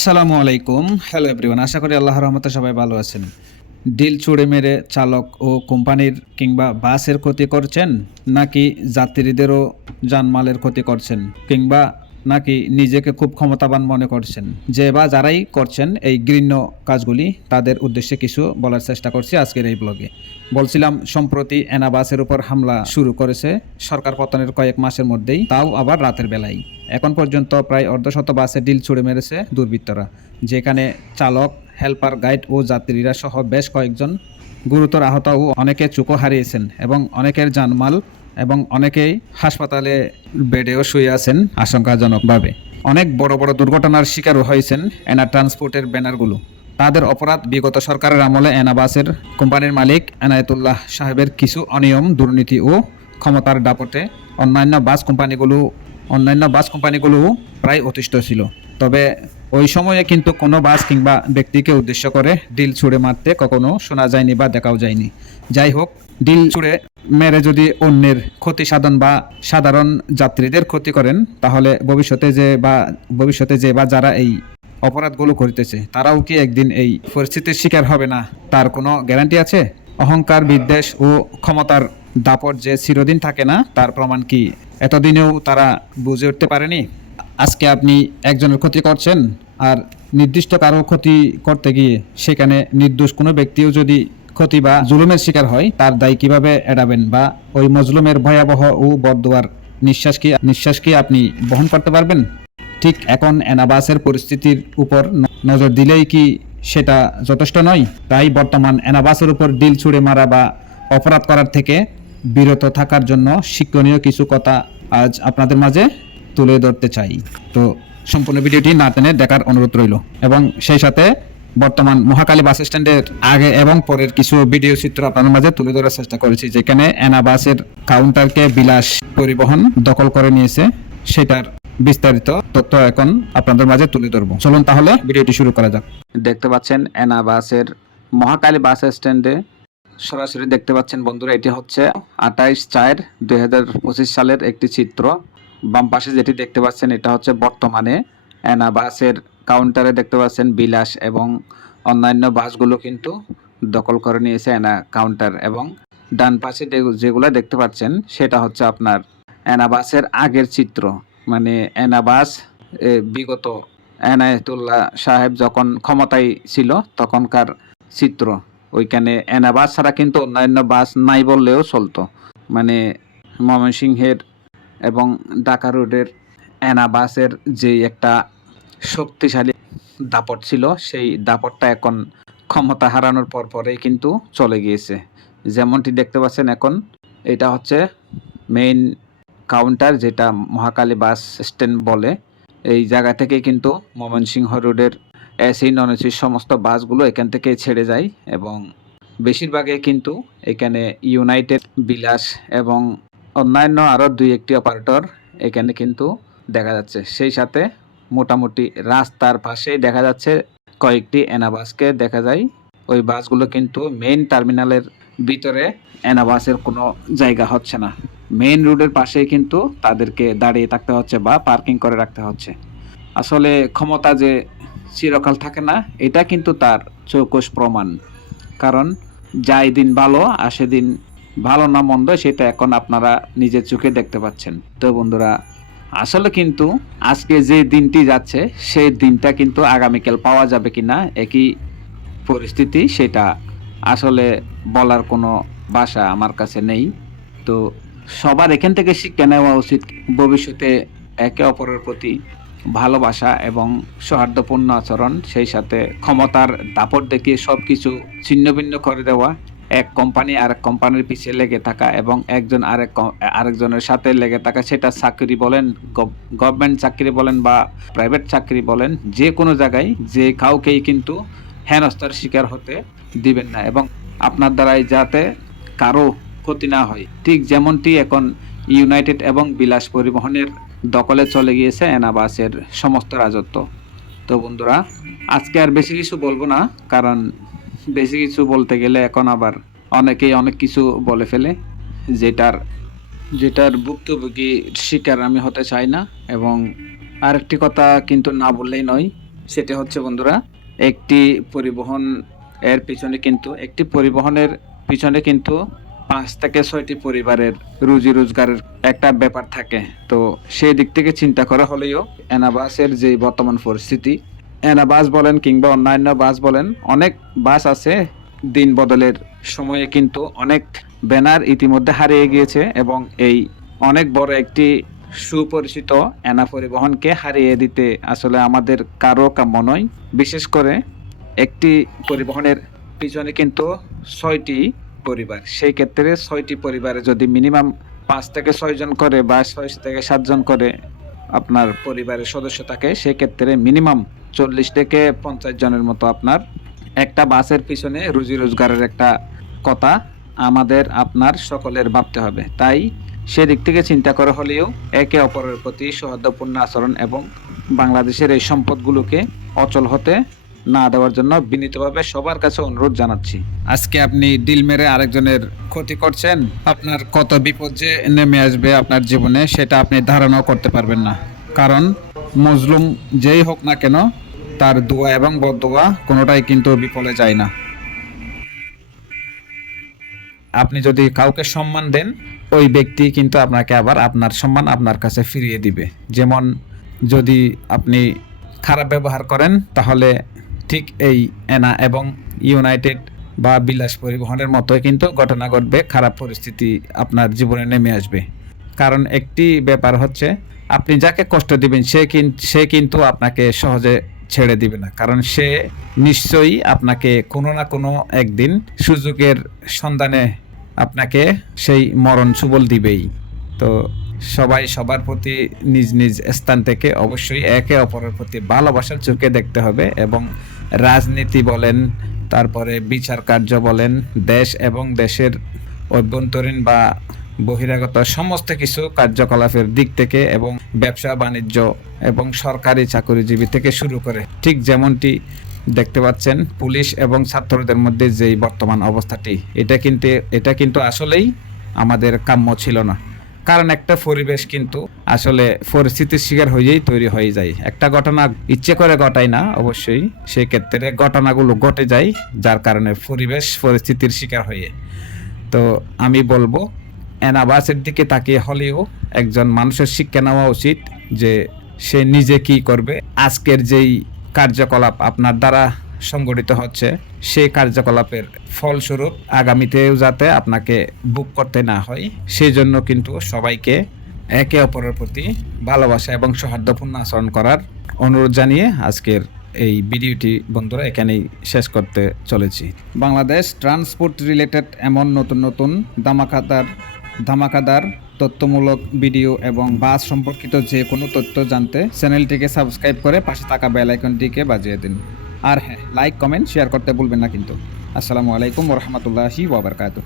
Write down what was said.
আসসালামু আলাইকুম। Hello everyone আশা করি আল্লাহর রহমতে সবাই ভালো আছেন। ডিল চুড়ে মেরে চালক ও কোম্পানির কিংবা বাসের ক্ষতি করছেন নাকি যাত্রীদেরও জানমালের ক্ষতি করছেন কিংবা নাকি নিজেকে খুব ক্ষমতাবান মনে করছেন? যে বা যারাই করছেন এই ঘৃণ্য কাজগুলি, তাদের উদ্দেশ্যে কিছু বলার চেষ্টা করছি আজকের এই ব্লগে। বলছিলাম, সম্প্রতি এনা বাসের উপর হামলা শুরু করেছে সরকার পতনের কয়েক মাসের মধ্যেই, তাও আবার রাতের বেলায়। এখন পর্যন্ত প্রায় অর্ধশত বাসে ডিল ছুড়ে মেরেছে দুর্বৃত্তরা, যেখানে চালক, হেল্পার, গাইড ও যাত্রীরা সহ বেশ কয়েকজন। গুরুতর আহত ও অনেকে চুকো হারিয়েছেন এবং অনেকের জানমাল এবং অনেকেই হাসপাতালে বেডেও শুয়ে আছেন আশঙ্কাজনকভাবে। অনেক বড় বড় দুর্ঘটনার শিকারও হয়েছেন এনা ট্রান্সপোর্টের ব্যানারগুলো। তাদের অপরাধ বিগত সরকারের আমলে এনাবাসের কোম্পানির মালিক এনায়েতুল্লাহ সাহেবের কিছু অনিয়ম, দুর্নীতি ও ক্ষমতার দাপটে অন্যান্য বাস কোম্পানিগুলো অন্যান্য বাস কোম্পানিগুলোও প্রায় অতিষ্ঠ ছিল। তবে ওই সময়ে কিন্তু কোনো বাস কিংবা ব্যক্তিকে উদ্দেশ্য করে ডিল ছুঁড়ে মারতে কখনো শোনা যায়নি বা দেখাও যায়নি। যাই হোক, ডিল ছুঁড়ে মেরে যদি অন্যের ক্ষতি সাধন বা সাধারণ যাত্রীদের ক্ষতি করেন, তাহলে ভবিষ্যতে যে বা ভবিষ্যতে যে বা যারা এই অপরাধগুলো করিতেছে, তারাও কি একদিন এই পরিস্থিতির শিকার হবে না? তার কোনো গ্যারান্টি আছে? অহংকার, বিদ্বেষ ও ক্ষমতার দাপট যে চিরদিন থাকে না, তার প্রমাণ কি? এতদিনেও তারা বুঝে উঠতে পারেনি? আজকে আপনি একজনের ক্ষতি করছেন আর নির্দিষ্ট কারও ক্ষতি করতে গিয়ে সেখানে নির্দোষ কোনো ব্যক্তিও যদি ক্ষতি বা জুলুমের শিকার হয়, তার দায় কীভাবে এড়াবেন বা ওই মজলুমের ভয়াবহ ও বদুয়ার নিঃশ্বাস কি নিঃশ্বাস কি আপনি বহন করতে পারবেন? ঠিক এখন এনাবাসের পরিস্থিতির উপর নজর দিলেই কি সেটা যথেষ্ট নয়? তাই বর্তমান এনাবাসের উপর ডিল ছুঁড়ে মারা বা অপরাধ করার থেকে বিরত থাকার জন্য শিক্ষণীয় কিছু কথা আজ আপনাদের মাঝে তুলে ধরতে চাই। তো সম্পূর্ণ ভিডিওটি না টেনে দেখার অনুরোধ রইল। এবং সেই সাথে বর্তমান মহাকালী বাস স্ট্যান্ডের আগে এবং পরের কিছু ভিডিও চিত্র আপনাদের মাঝে তুলে ধরার চেষ্টা করেছি, যেখানে এনা বাসের কাউন্টারকে বিলাস পরিবহন দখল করে নিয়েছে। সেটার বিস্তারিত তথ্য এখন আপনাদের মাঝে তুলে ধরবো। চলুন তাহলে ভিডিওটি শুরু করা যাক। দেখতে পাচ্ছেন এনা বাসের মহাকালী বাস স্ট্যান্ডে সরাসরি দেখতে পাচ্ছেন বন্ধুরা, এটি হচ্ছে আঠাইশ চার দুই সালের একটি চিত্র। বাম পাশে যেটি দেখতে পাচ্ছেন এটা হচ্ছে বর্তমানে এনা বাসের কাউন্টারে দেখতে পাচ্ছেন বিলাস এবং অন্যান্য বাসগুলো কিন্তু দখল করে নিয়েছে এনা কাউন্টার এবং ডান পাশে যেগুলো দেখতে পাচ্ছেন সেটা হচ্ছে আপনার এনা বাসের আগের চিত্র। মানে এনা বাস এ, বিগত এনায়েতুল্লাহ সাহেব যখন ক্ষমতায় ছিল তখনকার চিত্র। ওইখানে এনা বাস ছাড়া কিন্তু অন্যান্য বাস নাই বললেও চলতো। মানে ময়মনসিংহের এবং ঢাকা রোডের অ্যানাবাসের যে একটা শক্তিশালী দাপট ছিল, সেই দাপটটা এখন ক্ষমতা হারানোর পর পরেই কিন্তু চলে গিয়েছে। যেমনটি দেখতে পাচ্ছেন এখন, এটা হচ্ছে মেইন কাউন্টার যেটা মহাকালী বাস স্ট্যান্ড বলে। এই জায়গা থেকে কিন্তু ময়মনসিংহ রোডের এসি নন এসি সমস্ত বাসগুলো এখান থেকে ছেড়ে যায় এবং বেশিরভাগই কিন্তু এখানে ইউনাইটেড বিলাস এবং অন্যান্য আরও দুই একটি অপারেটর এখানে কিন্তু দেখা যাচ্ছে। সেই সাথে মোটামুটি রাস্তার পাশেই দেখা যাচ্ছে কয়েকটি এনা বাসকে দেখা যায়। ওই বাসগুলো কিন্তু মেইন টার্মিনালের ভিতরে এনা বাসের কোনো জায়গা হচ্ছে না। মেইন রোডের পাশেই কিন্তু তাদেরকে দাঁড়িয়ে থাকতে হচ্ছে বা পার্কিং করে রাখতে হচ্ছে। আসলে ক্ষমতা যে চিরকাল থাকে না, এটা কিন্তু তার চৌকস প্রমাণ। কারণ যাই দিন ভালো, আসে দিন ভালো না মন্দ সেটা এখন আপনারা নিজের চোখে দেখতে পাচ্ছেন। তো বন্ধুরা, আসলে কিন্তু আজকে যে দিনটি যাচ্ছে, সেই দিনটা কিন্তু আগামীকাল পাওয়া যাবে কি না একই পরিস্থিতি, সেটা আসলে বলার কোনো ভাষা আমার কাছে নেই। তো সবার এখান থেকে শিক্ষা নেওয়া উচিত, ভবিষ্যতে একে অপরের প্রতি ভালোবাসা এবং সৌহার্দ্যপূর্ণ আচরণ, সেই সাথে ক্ষমতার দাপট দেখিয়ে সব কিছু ছিন্ন ভিন্ন করে দেওয়া এক কোম্পানি আরেক কোম্পানির পিছিয়ে লেগে থাকা এবং একজন আরেক আরেকজনের সাথে লেগে থাকা, সেটা চাকরি বলেন গভর্নমেন্ট চাকরি বলেন বা প্রাইভেট চাকরি বলেন, যে কোনো জায়গায় যে কাউকেই কিন্তু হেনস্থার শিকার হতে দিবেন না এবং আপনার দ্বারাই যাতে কারও ক্ষতি না হয়। ঠিক যেমনটি এখন ইউনাইটেড এবং বিলাস পরিবহনের দখলে চলে গিয়েছে এনাবাসের সমস্ত রাজত্ব। তো বন্ধুরা, আজকে আর বেশি কিছু বলব না, কারণ বেশি কিছু বলতে গেলে এখন আবার অনেকেই অনেক কিছু বলে ফেলে, যেটার যেটার ভুক্তভোগী শিকার আমি হতে চাই না এবং আরেকটি কথা কিন্তু না বললেই নয়, সেটা হচ্ছে বন্ধুরা, একটি পরিবহন এর পিছনে কিন্তু, একটি পরিবহনের পিছনে কিন্তু পাঁচ থেকে ছয়টি পরিবারের রুজি রোজগারের একটা ব্যাপার থাকে। তো সেই দিক থেকে চিন্তা করা হলেও এনাবাসের যে বর্তমান পরিস্থিতি এনা বাস বলেন কিংবা অন্যান্য বাস বলেন, অনেক বাস আছে দিন বদলের সময়ে, কিন্তু অনেক ব্যানার ইতিমধ্যে হারিয়ে গিয়েছে এবং এই অনেক বড় একটি সুপরিচিত এনা পরিবহনকে হারিয়ে দিতে আসলে আমাদের কারও কাম্য নয়। বিশেষ করে একটি পরিবহনের পিছনে কিন্তু ছয়টি পরিবার। সেই ক্ষেত্রে ছয়টি পরিবারে যদি মিনিমাম পাঁচ থেকে ছয়জন করে বা ছয় থেকে সাতজন করে আপনার পরিবারের সদস্য থাকে, সেক্ষেত্রে মিনিমাম চল্লিশ থেকে পঞ্চাশ জনের মতো আপনার। একটা বাসের পিছনে রুজি রোজগারের একটা কথা আমাদের আপনার সকলের ভাবতে হবে। তাই সেদিক থেকে চিন্তা করা হলেও একে অপরের প্রতি সৌহার্দ্যপূর্ণ আচরণ এবং বাংলাদেশের এই সম্পদগুলোকে অচল হতে না দেওয়ার জন্য বিনীতভাবে সবার কাছে অনুরোধ জানাচ্ছি। আজকে আপনি ডিল মেরে আরেকজনের ক্ষতি করছেন, আপনার কত বিপদ যে নেমে আসবে আপনার জীবনে সেটা আপনি ধারণাও করতে পারবেন না। কারণ মজলুম যেই হোক না কেন, তার দোয়া এবং বদোয়া কোনোটাই কিন্তু বিফলে যায় না। আপনি যদি কাউকে সম্মান দেন, ওই ব্যক্তি কিন্তু আপনাকে আবার আপনার সম্মান আপনার কাছে ফিরিয়ে দিবে। যেমন যদি আপনি খারাপ ব্যবহার করেন, তাহলে ঠিক এই এনা এবং ইউনাইটেড বা বিলাস পরিবহনের মতোই কিন্তু ঘটনা ঘটবে, খারাপ পরিস্থিতি আপনার জীবনে নেমে আসবে। কারণ একটি ব্যাপার হচ্ছে, আপনি যাকে কষ্ট দিবেন, সে সে কিন্তু আপনাকে সহজে ছেড়ে দিবে না। কারণ সে নিশ্চয়ই আপনাকে কোনো না কোনো একদিন সুযোগের সন্ধানে আপনাকে সেই মরণ সুবল দিবেই। তো সবাই সবার প্রতি নিজ নিজ স্থান থেকে অবশ্যই একে অপরের প্রতি ভালোবাসার চোখে দেখতে হবে এবং রাজনীতি বলেন, তারপরে বিচার কার্য বলেন, দেশ এবং দেশের অভ্যন্তরীণ বা বহিরাগত সমস্ত কিছু কার্যকলাপের দিক থেকে এবং ব্যবসা, বাণিজ্য এবং সরকারি চাকরিজীবী থেকে শুরু করে। ঠিক যেমনটি দেখতে পাচ্ছেন, পুলিশ এবং ছাত্রদের মধ্যে যেই বর্তমান অবস্থাটি, এটা কিন্তু এটা কিন্তু আসলেই আমাদের কাম্য ছিল না। কারণ একটা পরিবেশ কিন্তু আসলে পরিস্থিতির শিকার হয়েই তৈরি হয়ে যায়। একটা ঘটনা ইচ্ছে করে ঘটায় না, অবশ্যই। সেই ক্ষেত্রে ঘটনাগুলো ঘটে যায়, যার কারণে পরিবেশ পরিস্থিতির শিকার হয়ে। তো আমি বলব, এনাবাসের দিকে তাকিয়ে হলেও একজন মানুষের শিক্ষা নেওয়া উচিত যে সে নিজে কি করবে। আজকের যেই কার্যকলাপ আপনার দ্বারা সংগঠিত হচ্ছে সেই কার্যকলাপের ফলস্বরূপ আগামীতেও যাতে আপনাকে বুক করতে না হয় সেই জন্য কিন্তু সবাইকে একে অপরের প্রতি ভালোবাসা এবং সৌহার্দ্যপূর্ণ আচরণ করার অনুরোধ জানিয়ে আজকের এই ভিডিওটি বন্ধুরা এখানেই শেষ করতে চলেছি। বাংলাদেশ ট্রান্সপোর্ট রিলেটেড এমন নতুন নতুন দামাকাদার ধামাকাদার তথ্যমূলক ভিডিও এবং বাস সম্পর্কিত যে কোনো তথ্য জানতে চ্যানেলটিকে সাবস্ক্রাইব করে পাশে থাকা বেল আইকনটিকে বাজিয়ে দিন। আর হ্যাঁ লাইক, কমেন্ট, শেয়ার করতে ভুলবেন না কিন্তু। আসসালামু আলাইকুম রহমতুল্লাহি ওবরকাত